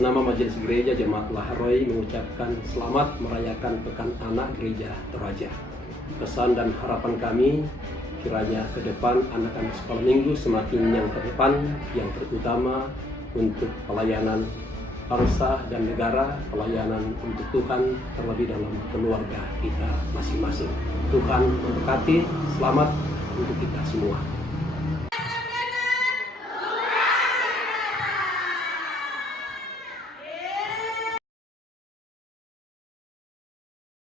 nama Majelis Gereja Jemaat Laharoi mengucapkan selamat merayakan Pekan Anak Gereja Toraja. Pesan dan harapan kami kiranya ke depan anak-anak sekolah minggu semakin yang terdepan, yang terutama untuk pelayanan bangsa dan negara, pelayanan untuk Tuhan, terlebih dalam keluarga kita masing-masing. Tuhan memberkati, selamat untuk kita semua.